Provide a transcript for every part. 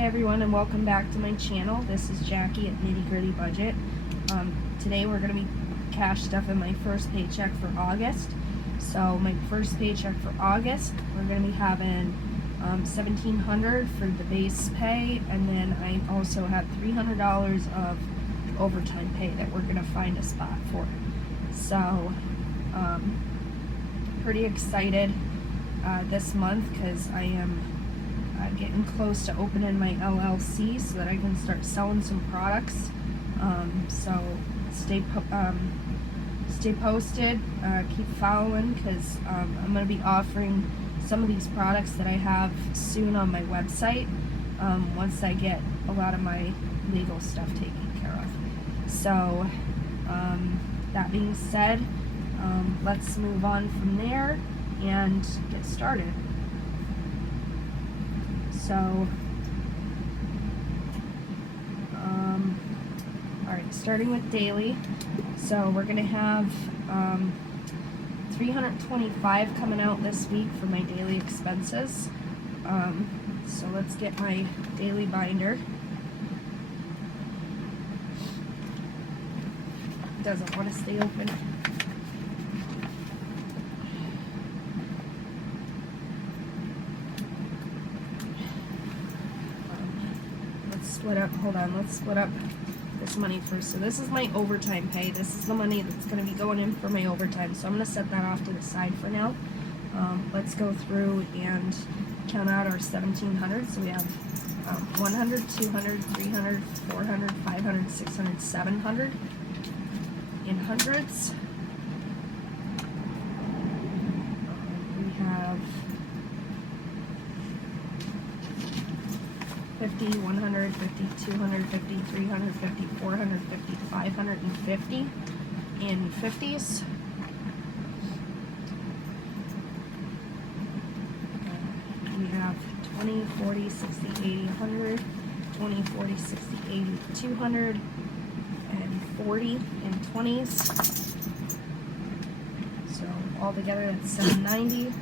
Hi everyone, and welcome back to my channel. This is Jackie at Nitty Gritty Budget. Today we're going to be cash stuffing my first paycheck for August. So my first paycheck for August, we're going to be having $1,700 for the base pay, and then I also have $300 of overtime pay that we're going to find a spot for. So pretty excited this month because I am getting close to opening my LLC so that I can start selling some products. So stay posted, keep following, because I'm going to be offering some of these products that I have soon on my website once I get a lot of my legal stuff taken care of. So that being said, let's move on from there and get started. So, alright, starting with daily. So we're going to have $325 coming out this week for my daily expenses. So let's get my daily binder. Doesn't want to stay open. Let's split up this money first. So this is my overtime pay. This is the money that's going to be going in for my overtime. So I'm going to set that off to the side for now. Let's go through and count out our $1,700. So we have 100, 200, 300, 400, 500, 600, 700 in hundreds. We have 50, 150, 250, 350, 450, 550 in 50s. We have 20, 40, 60, 80, 100, 20, 40, 60, 80, 200, and 40 in 20s. So all together that's 790.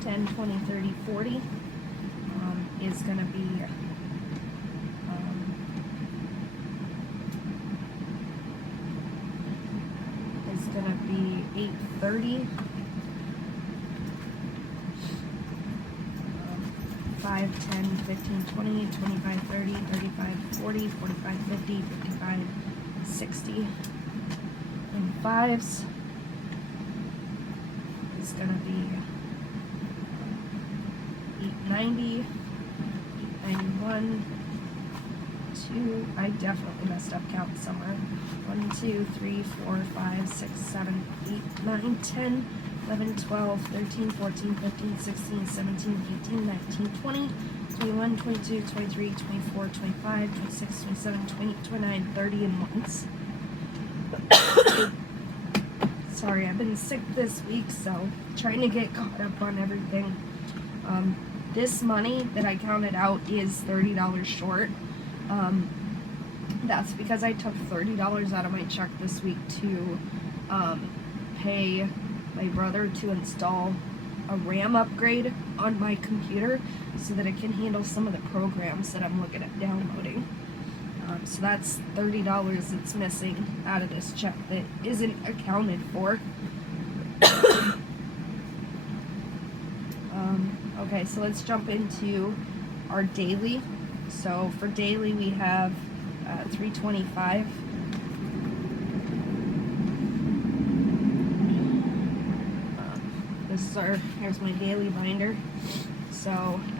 10, 20, 30, 40 is going to be $830. 5, 10, 15, 20, 25, 30, 35, 40, 45, 50, 55, 60 in 5s is going to be 890, 891, 2, I definitely messed up count somewhere. 1, 2, 3, 4, 5, 6, 7, 8, 9, 10, 11, 12, 13, 14, 15, 16, 17, 18, 19, 20, 21, 22, 23, 24, 25, 26, 27, 28, 29, 30 in ones. Sorry, I've been sick this week, so trying to get caught up on everything. This money that I counted out is $30 short. That's because I took $30 out of my check this week to pay my brother to install a RAM upgrade on my computer so that it can handle some of the programs that I'm looking at downloading. So that's $30 that's missing out of this check that isn't accounted for. Okay, so let's jump into our daily. So for daily we have $325. Here's my daily binder. So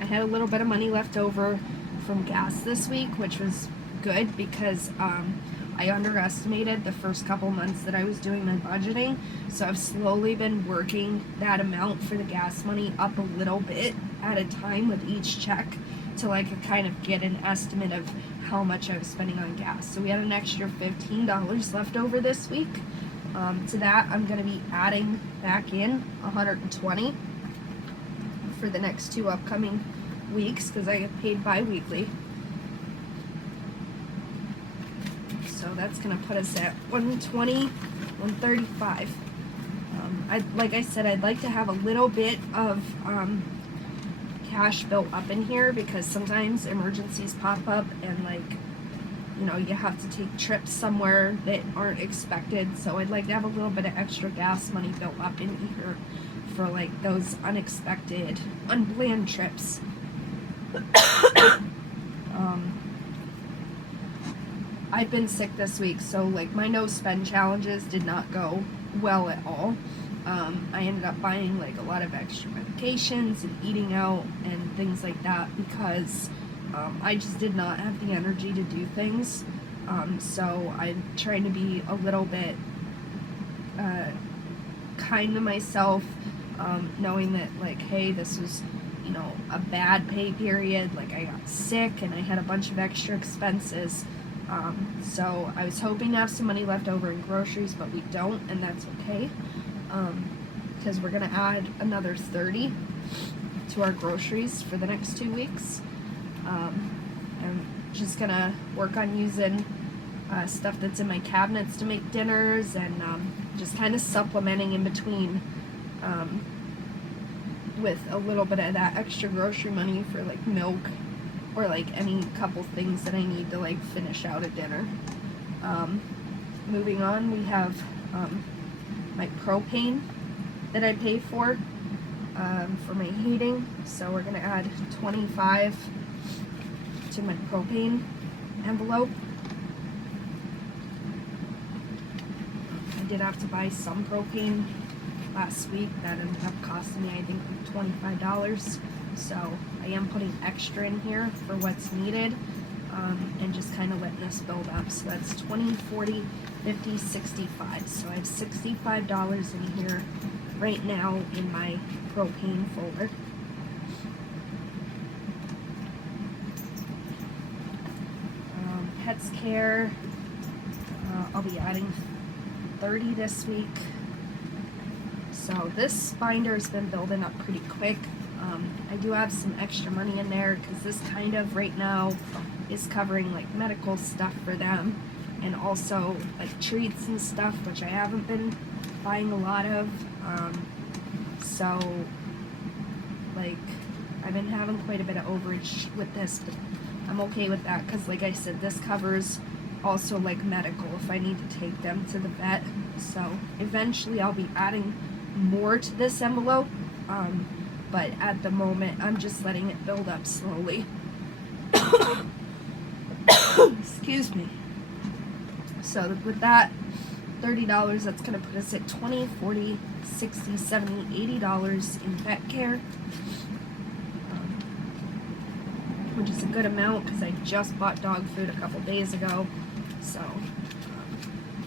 I had a little bit of money left over from gas this week, which was good because I underestimated the first couple months that I was doing my budgeting. So I've slowly been working that amount for the gas money up a little bit at a time with each check till I could kind of get an estimate of how much I was spending on gas. So we had an extra $15 left over this week. To that, I'm going to be adding back in $120 for the next 2 upcoming weeks because I get paid bi-weekly. So that's going to put us at $120, $135. Like I said, I'd like to have a little bit of cash built up in here because sometimes emergencies pop up and like, you know, you have to take trips somewhere that aren't expected. So I'd like to have a little bit of extra gas money built up in here for like those unexpected, unplanned trips. I've been sick this week, so like my no spend challenges did not go well at all. I ended up buying like a lot of extra medications and eating out and things like that because I just did not have the energy to do things. So I'm trying to be a little bit kind to myself, knowing that like, hey, this was, you know, a bad pay period. Like I got sick and I had a bunch of extra expenses. So I was hoping to have some money left over in groceries, but we don't, and that's okay. Because we're going to add another $30 to our groceries for the next 2 weeks. I'm just going to work on using stuff that's in my cabinets to make dinners and just kind of supplementing in between with a little bit of that extra grocery money for like milk or like any couple things that I need to like finish out a dinner. Moving on, we have my propane that I pay for my heating. So we're going to add $25 to my propane envelope. I did have to buy some propane last week. That ended up costing me, I think, like $25. So I am putting extra in here for what's needed and just kind of letting this build up. So that's 20, 40, 50, 65. So I have $65 in here right now in my propane folder. Pets care, I'll be adding 30 this week. So this binder has been building up pretty quick. I do have some extra money in there because this kind of right now is covering like medical stuff for them and also like treats and stuff, which I haven't been buying a lot of. So like I've been having quite a bit of overage with this, but I'm okay with that because like I said, this covers also like medical if I need to take them to the vet. So eventually I'll be adding more to this envelope, but at the moment I'm just letting it build up slowly. Excuse me. So with that $30, that's going to put us at $20, $40, $60, $70, $80 in vet care, which is a good amount because I just bought dog food a couple days ago. So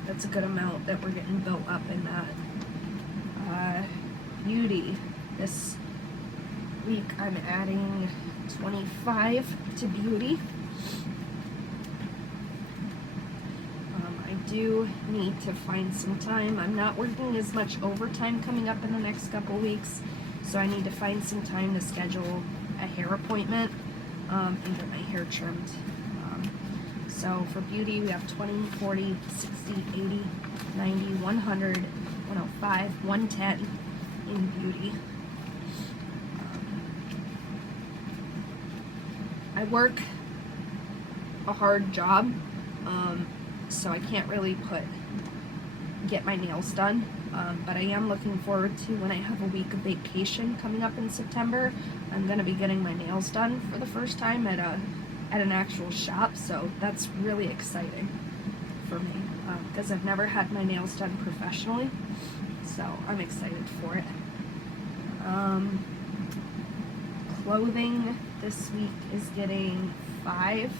that's a good amount that we're getting built up in that. Beauty. This week I'm adding 25 to beauty. I do need to find some time. I'm not working as much overtime coming up in the next couple weeks, so I need to find some time to schedule a hair appointment and get my hair trimmed. So for beauty we have 20, 40, 60, 80, 90, 100, 105, 110 in beauty. I work a hard job, so I can't really get my nails done, but I am looking forward to when I have a week of vacation coming up in September. I'm going to be getting my nails done for the first time at an actual shop, so that's really exciting for me because I've never had my nails done professionally, so I'm excited for it. Clothing this week is getting 5.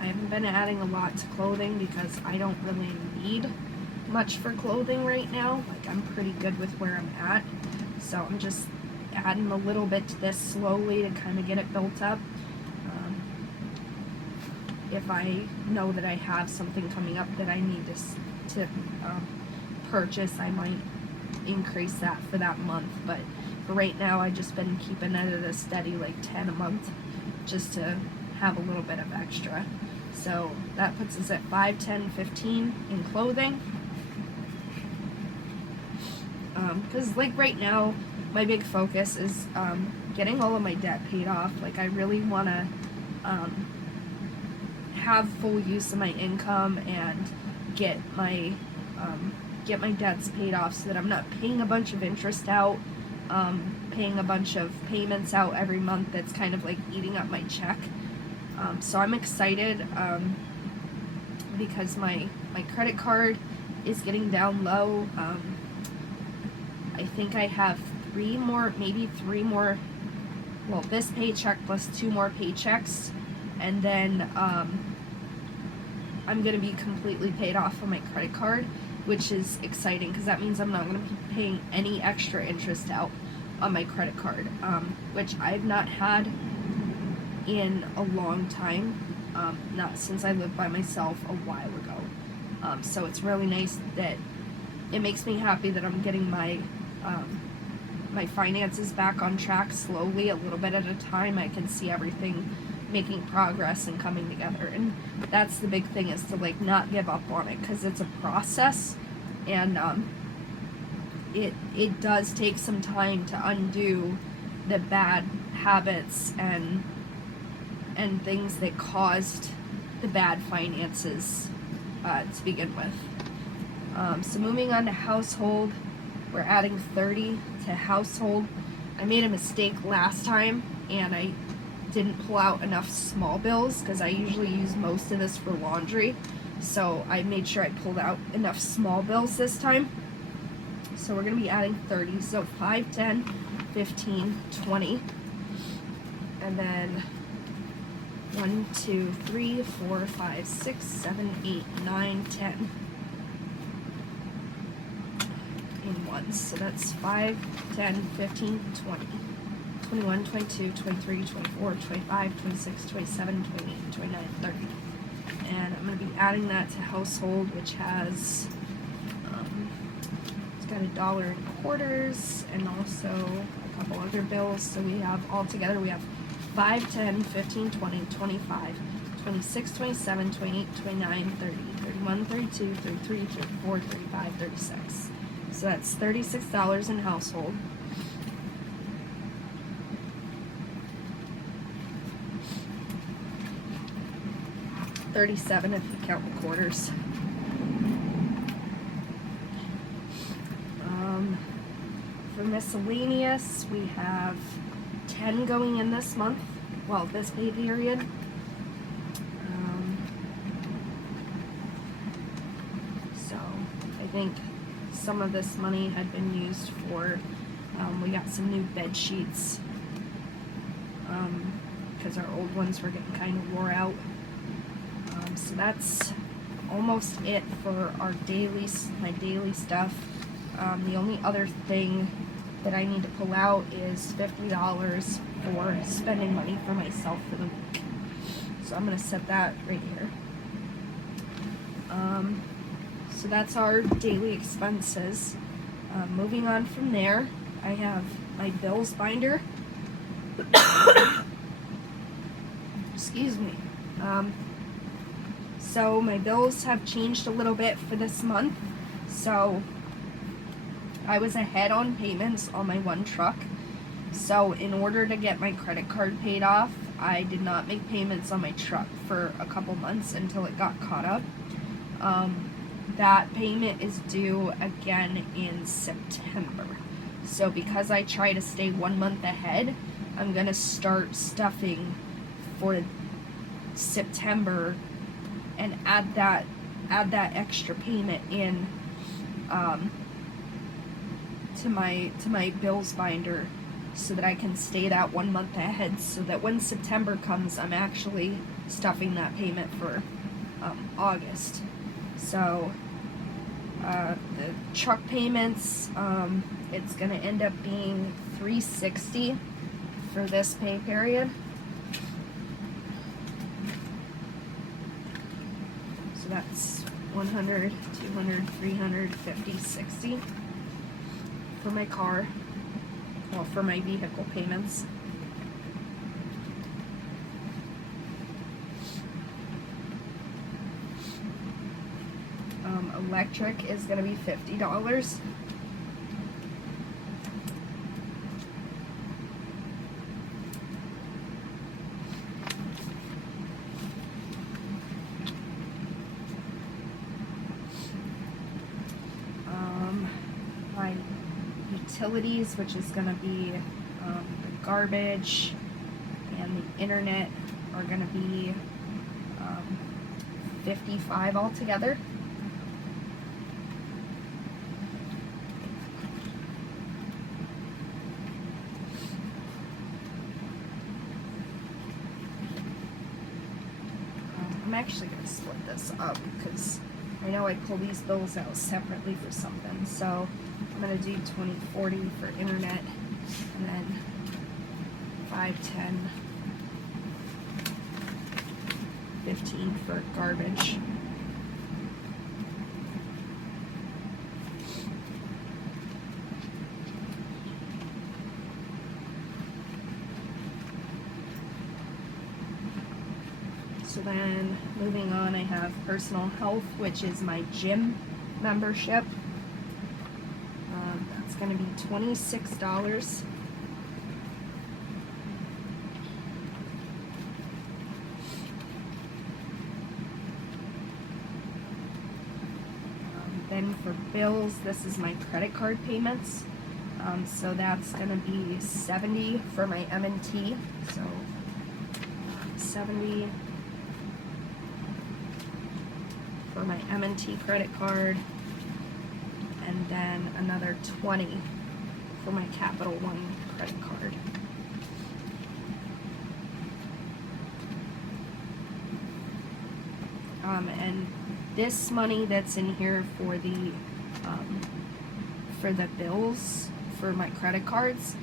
I haven't been adding a lot to clothing because I don't really need much for clothing right now. Like I'm pretty good with where I'm at, so I'm just adding a little bit to this slowly to kind of get it built up. If I know that I have something coming up that I need to purchase, I might increase that for that month, but for right now I've just been keeping it at a steady like 10 a month just to have a little bit of extra. So that puts us at 5, 10, 15 in clothing. because like right now my big focus is getting all of my debt paid off. Like I really want to have full use of my income and get my debts paid off so that I'm not paying a bunch of interest out, paying a bunch of payments out every month that's kind of like eating up my check. So I'm excited because my credit card is getting down low. I think I have maybe three more, well, this paycheck plus 2 more paychecks, and then I'm going to be completely paid off on my credit card, which is exciting because that means I'm not going to be paying any extra interest out on my credit card, which I've not had in a long time, not since I lived by myself a while ago. So it's really nice that it makes me happy that I'm getting my finances back on track slowly, a little bit at a time. I can see everything making progress and coming together, and that's the big thing, is to like not give up on it, because it's a process, and it does take some time to undo the bad habits and things that caused the bad finances to begin with. So moving on to household, we're adding 30 to household. I made a mistake last time and I didn't pull out enough small bills, because I usually use most of this for laundry, so I made sure I pulled out enough small bills this time. So we're going to be adding 30, so 5, 10, 15, 20, and then 1, 2, 3, 4, 5, 6, 7, 8, 9, 10 in ones. So that's 5, 10, 15, 20, 21, 22, 23, 24, 25, 26, 27, 28, 29, 30. And I'm going to be adding that to household, which has, it's got $1 in quarters and also a couple other bills. So we have, altogether, we have 5, 10, 15, 20, 25, 26, 27, 28, 29, 30, 31, 32, 33, 34, 35, 36. So that's $36 in household. $37 if you count the quarters. For miscellaneous, we have 10 going in this month, well, this pay period. So I think some of this money had been used for, we got some new bed sheets, because our old ones were getting kind of wore out. So that's almost it for our my daily stuff. The only other thing that I need to pull out is $50 for spending money for myself for the week. So I'm going to set that right here. So that's our daily expenses. Moving on from there, I have my bills binder. Excuse me. So my bills have changed a little bit for this month. So I was ahead on payments on my one truck. So in order to get my credit card paid off, I did not make payments on my truck for a couple months until it got caught up. That payment is due again in September. So because I try to stay 1 month ahead, I'm gonna start stuffing for September and add that extra payment in to my bills binder, so that I can stay that 1 month ahead, so that when September comes, I'm actually stuffing that payment for August. So the truck payments, it's gonna end up being $360 for this pay period. So that's 100, 200, 350, 60 for my car, well, for my vehicle payments. Electric is going to be $50. utilities, which is going to be the garbage and the internet, are going to be $55 altogether. I'm actually going to split this up because I know I pull these bills out separately for something. So I'm going to do $20.40 for internet, and then $5.10, $15 for garbage. So then, moving on, I have personal health, which is my gym membership. That's going to be $26. Then for bills, this is my credit card payments. So that's going to be $70 for my M&T. So $70 for my M&T credit card, and then another $20 for my Capital One credit card. And this money that's in here for the bills for my credit cards,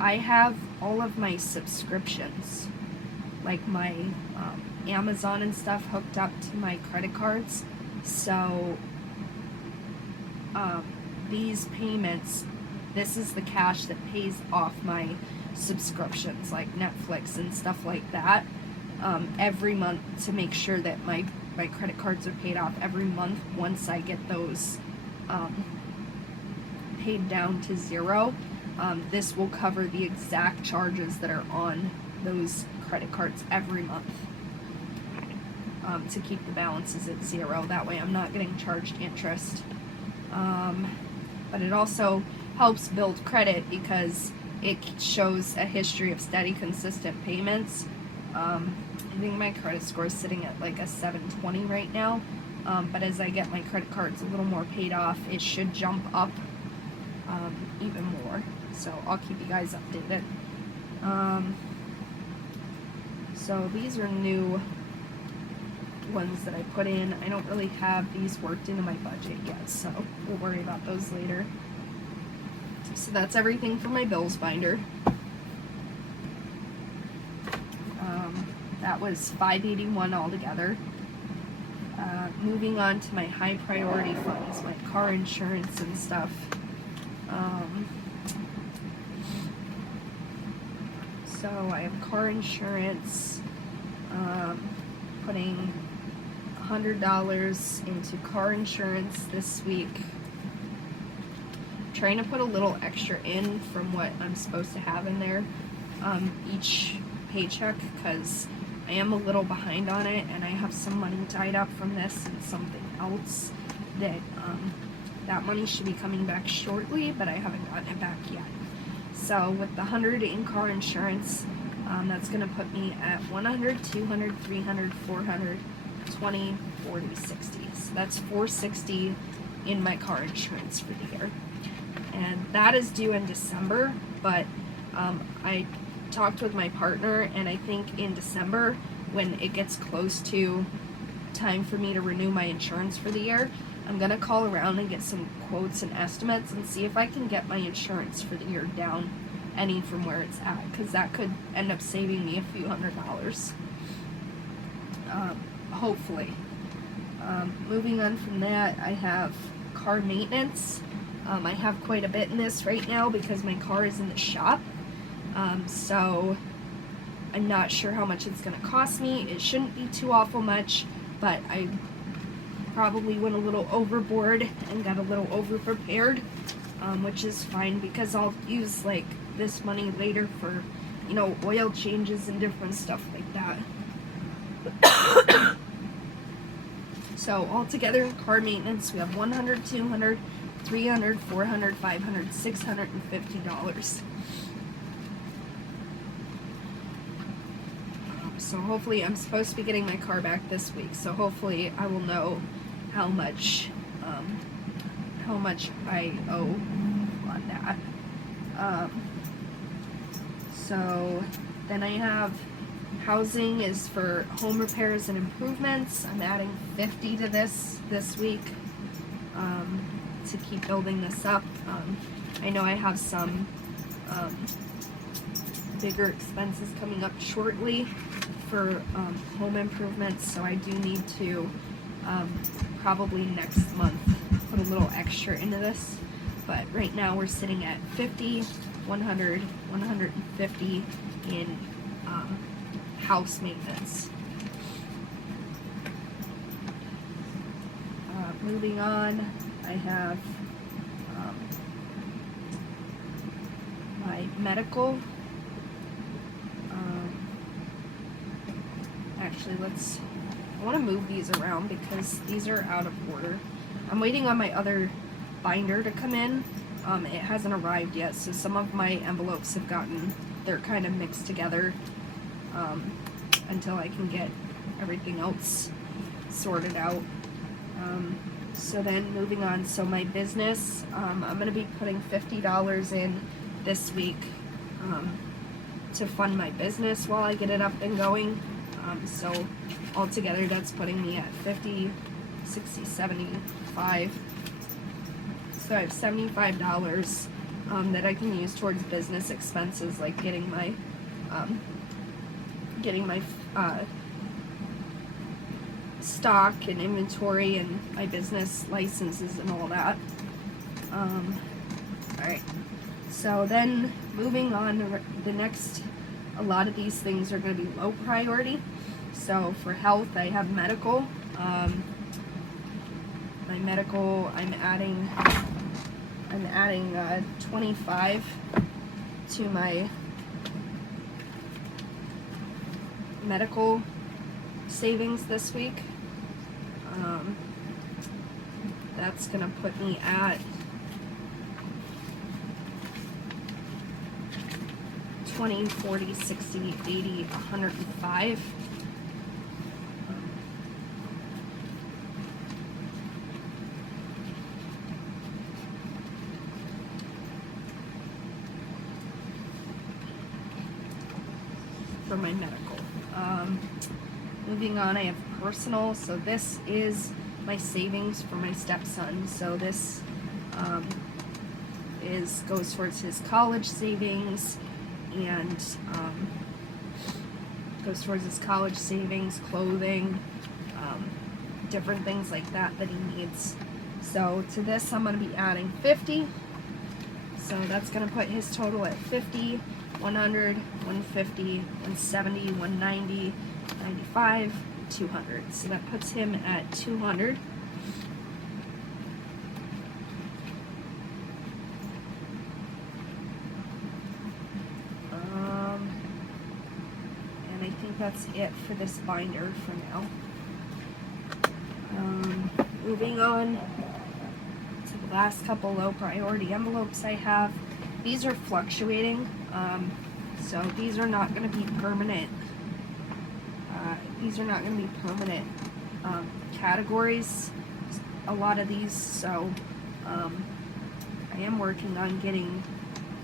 I have all of my subscriptions, like my Amazon and stuff, hooked up to my credit cards. So these payments, this is the cash that pays off my subscriptions like Netflix and stuff like that, every month, to make sure that my credit cards are paid off every month. Once I get those paid down to zero, this will cover the exact charges that are on those credit cards every month, to keep the balances at zero. That way I'm not getting charged interest. But it also helps build credit because it shows a history of steady, consistent payments. I think my credit score is sitting at like a 720 right now. But as I get my credit cards a little more paid off, it should jump up even more. So I'll keep you guys updated. So these are new ones that I put in. I don't really have these worked into my budget yet, so we'll worry about those later. So that's everything for my bills binder. That was $581 altogether. Moving on to my high priority funds, my car insurance and stuff. So I have car insurance, putting $100 into car insurance this week. I'm trying to put a little extra in from what I'm supposed to have in there each paycheck, because I am a little behind on it, and I have some money tied up from this and something else that that money should be coming back shortly, but I haven't gotten it back yet. So with the $100 in car insurance, that's going to put me at $100, $200, $300, $400, $20, $40, $60. So that's $460 in my car insurance for the year. And that is due in December, but I talked with my partner, and I think in December, when it gets close to time for me to renew my insurance for the year, I'm going to call around and get some quotes and estimates and see if I can get my insurance for the year down any from where it's at, because that could end up saving me a few $100s. Hopefully. Moving on from that, I have car maintenance. I have quite a bit in this right now because my car is in the shop. So I'm not sure how much it's going to cost me. It shouldn't be too awful much, but I probably went a little overboard and got a little over prepared, which is fine because I'll use like this money later for, you know, oil changes and different stuff like that. So altogether in car maintenance, we have $100, $200, $300, $400, $500, $650. So hopefully, I'm supposed to be getting my car back this week, so hopefully I will know how much I owe on that. So then I have housing is for home repairs and improvements. I'm adding 50 to this week to keep building this up. I know I have some bigger expenses coming up shortly for home improvements, so I do need to probably next month put a little extra into this. But right now we're sitting at 50, 100, 150 in house maintenance. Moving on, I have my medical. Actually, I want to move these around because these are out of order. I'm waiting on my other binder to come in. It hasn't arrived yet, so some of my envelopes they're kind of mixed together until I can get everything else sorted out. So then moving on, so my business, I'm going to be putting $50 in this week to fund my business while I get it up and going. So altogether that's putting me at 50, 60, 75. So I have $75 that I can use towards business expenses, like getting my stock and inventory and my business licenses and all that. Alright, so then moving on, a lot of these things are going to be low priority. So for health, I have medical. My medical, I'm adding 25 to my medical savings this week. That's gonna put me at 20, 40, 60, 80, 105. For my medical. Moving on, I have personal. So this is my savings for my stepson. So this goes towards his college savings and goes towards his college savings, clothing, different things like that he needs. So to this, I'm going to be adding 50. So that's going to put his total at 50, 100, 150, 170, 190, 95, 200. So that puts him at 200. And I think that's it for this binder for now. Moving on to the last couple low priority envelopes I have. These are fluctuating, so these are not going to be permanent. These are not going to be permanent categories, a lot of these, so I am working on getting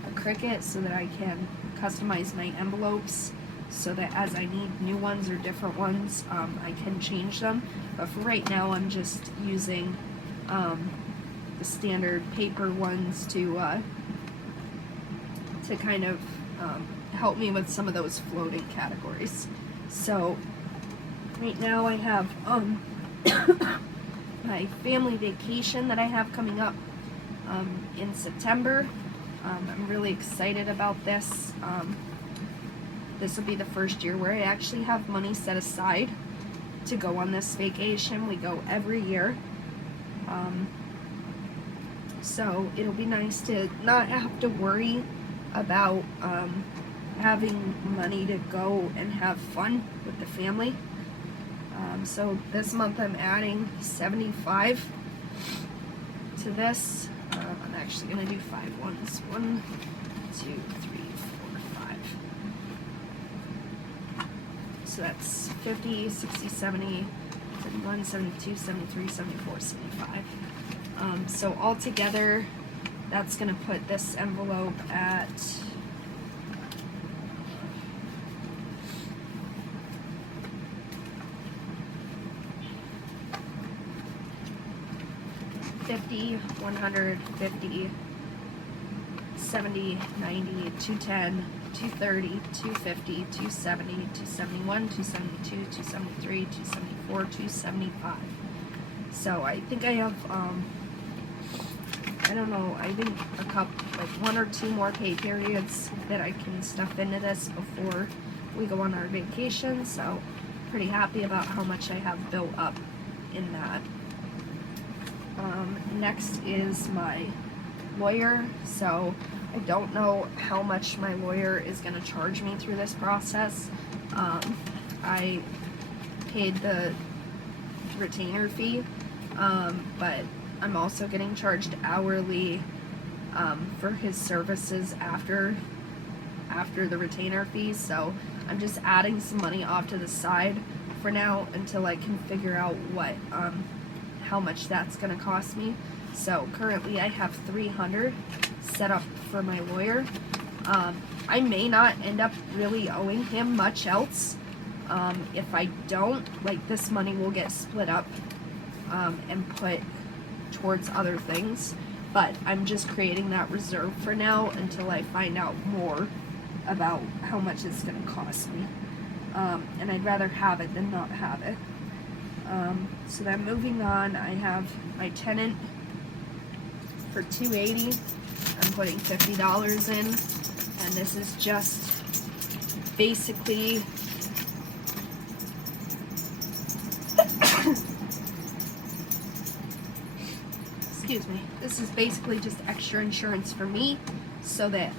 a Cricut so that I can customize my envelopes so that as I need new ones or different ones, I can change them. But for right now, I'm just using the standard paper ones to kind of help me with some of those floating categories. So right now I have my family vacation that I have coming up in September. I'm really excited about this. This will be the first year where I actually have money set aside to go on this vacation. We go every year. So it'll be nice to not have to worry about having money to go and have fun with the family. So this month I'm adding 75 to this. actually gonna do 5 ones. 1, 2, 3, 4, 5. So that's 50, 60, 70, 71, 72, 73, 74, 75. So altogether, that's gonna put this envelope at $50, $100, $50, $70, $90, $210, $230, $250, $270, $271, $272, $273, $274, $275. So I think I have, I don't know, I think a couple, like 1 or 2 more pay periods that I can stuff into this before we go on our vacation. So pretty happy about how much I have built up in that. Next is my lawyer. So I don't know how much my lawyer is going to charge me through this process. I paid the retainer fee, but I'm also getting charged hourly for his services after the retainer fee. So I'm just adding some money off to the side for now until I can figure out what how much that's going to cost me. So currently I have $300 set up for my lawyer. I may not end up really owing him much else. If I don't, like, this money will get split up and put towards other things, but I'm just creating that reserve for now until I find out more about how much it's going to cost me. And I'd rather have it than not have it. So then moving on, I have my tenant for $280. I'm putting $50 in, and this is just basically excuse me. This is basically just extra insurance for me, so that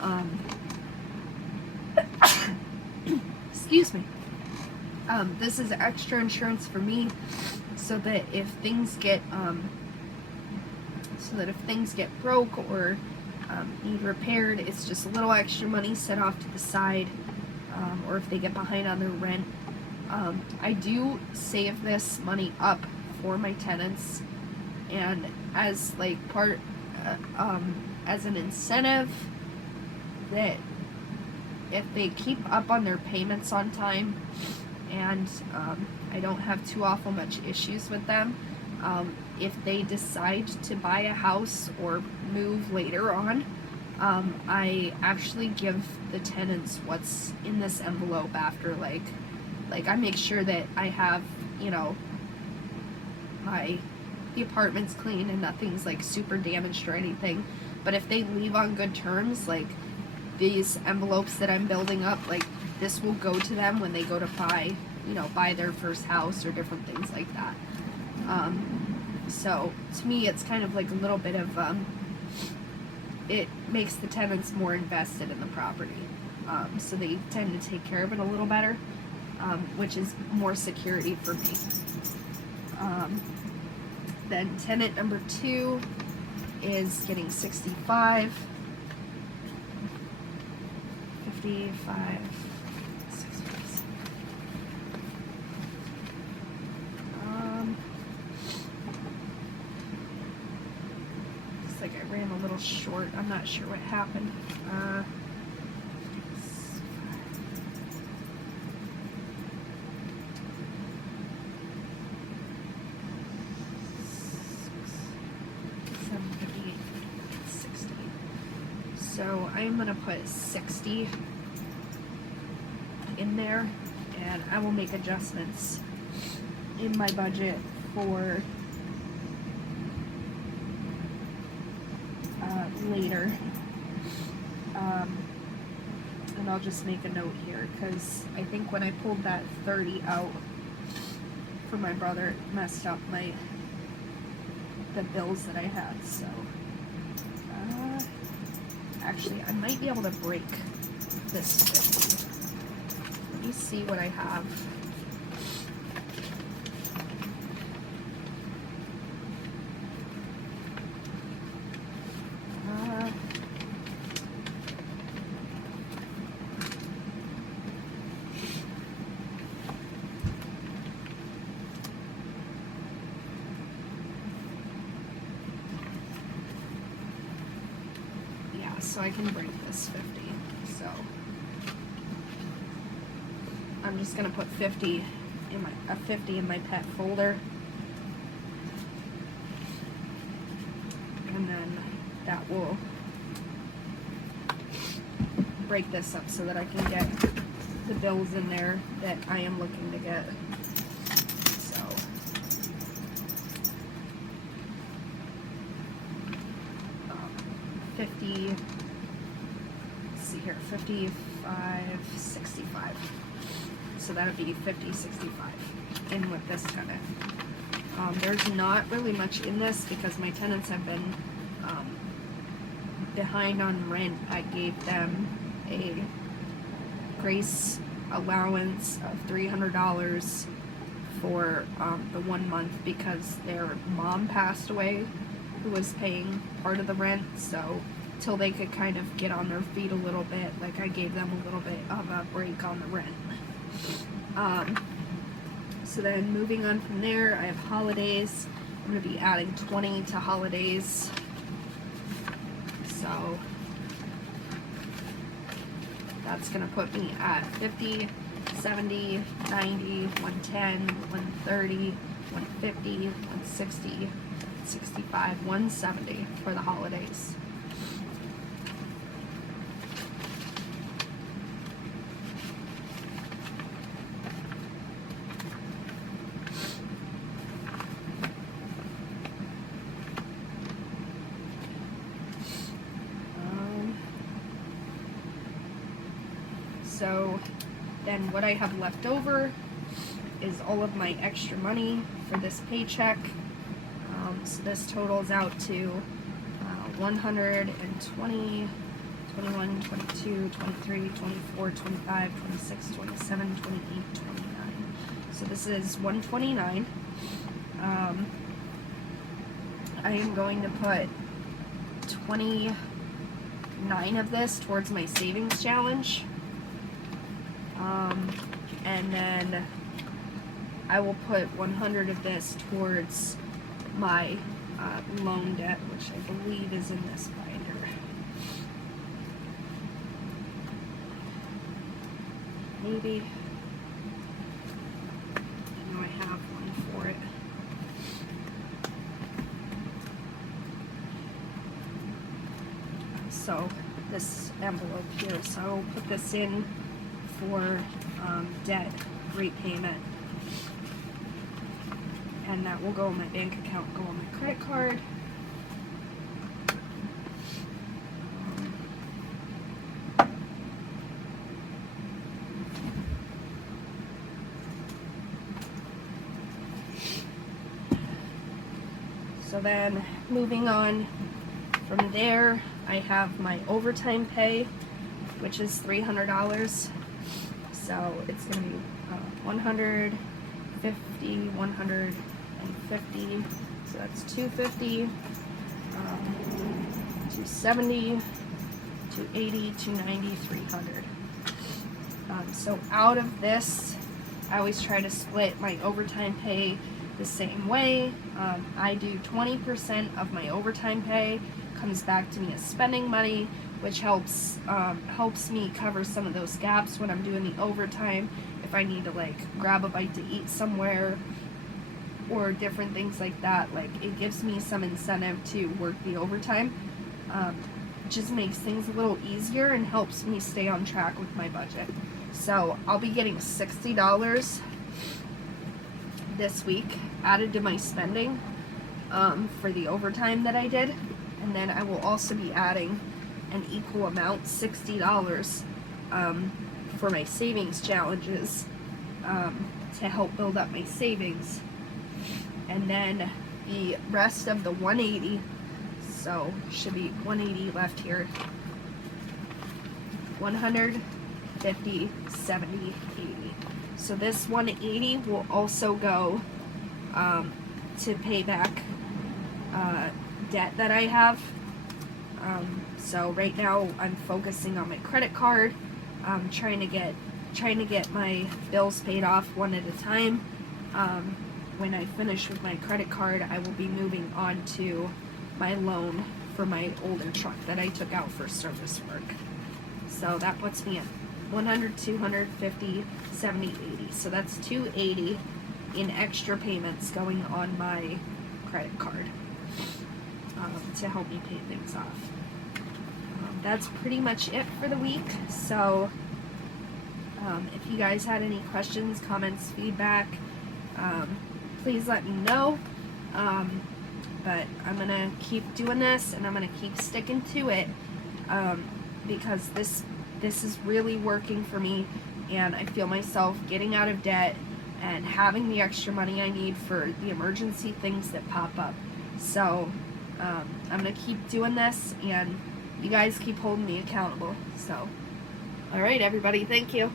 excuse me. This is extra insurance for me, so that if things get broke or need repaired, it's just a little extra money set off to the side, or if they get behind on their rent. I do save this money up for my tenants, and as like part as an incentive that if they keep up on their payments on time, and I don't have too awful much issues with them, if they decide to buy a house or move later on, I actually give the tenants what's in this envelope after, like I make sure that I have, you know, the apartment's clean and nothing's like super damaged or anything. But if they leave on good terms, like these envelopes that I'm building up, like this will go to them when they go to buy their first house or different things like that. So to me, it's kind of like a little bit of, it makes the tenants more invested in the property. So they tend to take care of it a little better, which is more security for me. Then tenant number 2 is getting 65, 55, 66. Looks like I ran a little short. I'm not sure what happened. So I'm going to put 60 in there, and I will make adjustments in my budget for later. And I'll just make a note here, because I think when I pulled that 30 out for my brother, it messed up the bills that I had. So actually, I might be able to break this 50. Let me see what I have. so I can break this 50. So I'm just gonna put 50 in my pet folder, and then that will break this up so that I can get the bills in there that I am looking to get. So 50, let's see here, 55, 65. So that would be 50, 65 in with this tenant. There's not really much in this because my tenants have been behind on rent. I gave them a grace allowance of $300 for the 1 month because their mom passed away, who was paying part of the rent. So till they could kind of get on their feet a little bit, like I gave them a little bit of a break on the rent. So then moving on from there, I have holidays. I'm going to be adding 20 to holidays. So that's going to put me at 50, 70, 90, 110, 130, 150, 160, 65, 170 for the holidays. So then what I have left over is all of my extra money for this paycheck. So this totals out to 120, 21, 22, 23, 24, 25, 26, 27, 28, 29. So this is 129. I am going to put 29 of this towards my savings challenge. And then I will put 100 of this towards my loan debt, which I believe is in this binder. Maybe. I know I have one for it. So this envelope here, so I'll put this in for debt repayment, and that will go in my bank account, go on my credit card. So then moving on from there, I have my overtime pay, which is $300. So it's going to be 150, 150, so that's 250, 270, 280, 290, 300. So out of this, I always try to split my overtime pay the same way. I do 20% of my overtime pay comes back to me as spending money, which helps me cover some of those gaps when I'm doing the overtime. If I need to like grab a bite to eat somewhere or different things like that, like it gives me some incentive to work the overtime. Just makes things a little easier and helps me stay on track with my budget. So I'll be getting $60 this week added to my spending for the overtime that I did, and then I will also be adding an equal amount, $60, for my savings challenges, to help build up my savings. And then the rest of the 180, so should be 180 left here, 150, 70, 80. So this 180 will also go to pay back debt that I have. So right now I'm focusing on my credit card, trying to get my bills paid off one at a time. When I finish with my credit card, I will be moving on to my loan for my older truck that I took out for service work. So that puts me at 100, 250, 70, 80. So that's 280 in extra payments going on my credit card to help me pay things off. That's pretty much it for the week. So if you guys had any questions, comments, feedback, please let me know. But I'm gonna keep doing this, and I'm gonna keep sticking to it because this is really working for me, and I feel myself getting out of debt and having the extra money I need for the emergency things that pop up. So I'm gonna keep doing this, and you guys keep holding me accountable. So, all right, everybody, thank you.